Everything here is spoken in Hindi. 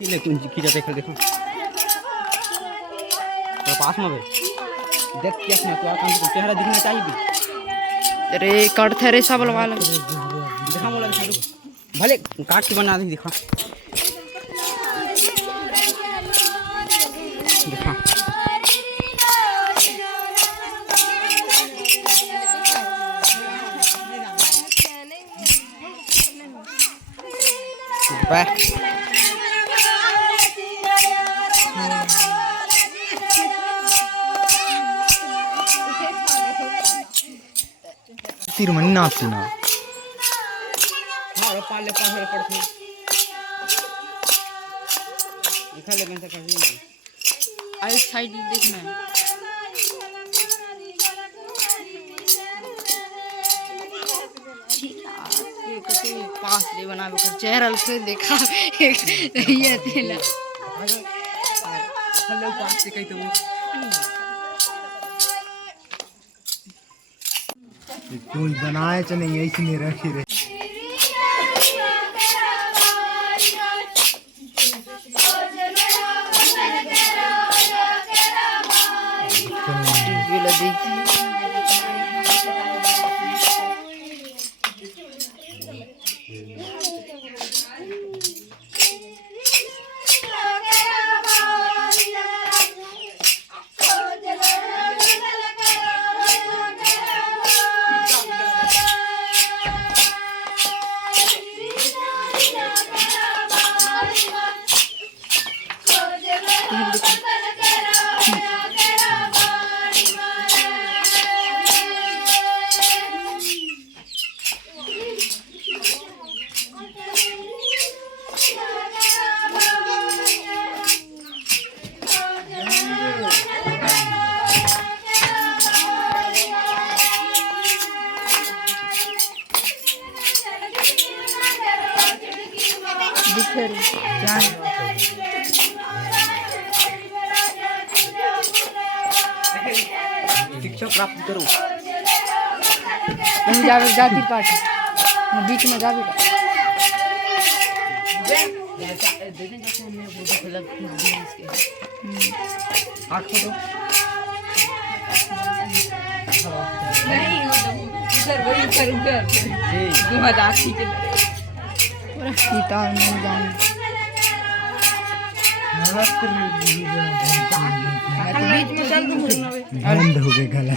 ले कुंज की जाते खेल देखो तो पास में देख क्या ना तो काम को चेहरा दिखना चाहिए भी। अरे कट थे रे सब वाला दिखा मोला दिखा भले काट के बना दे दिखा दिखा बैक तीर मन नाचना हां रे पाले पाले पड़थे दिखा ले मैं कर नहीं आई साइड देखना है। ये कते पास ले बना कर चेहरा से देखा ये थे ना हेलो पास से कही तो तू बनाए च नहीं ऐसे नहीं रखी रे शिक्षा प्राप्त करो नहीं जावे जाती पार्टी बीच में जावे आठ फोटो नहीं उधर वही ऊपर ऊपर घुमा दाती के पूरा सीता नहीं जान बंद हो गए गला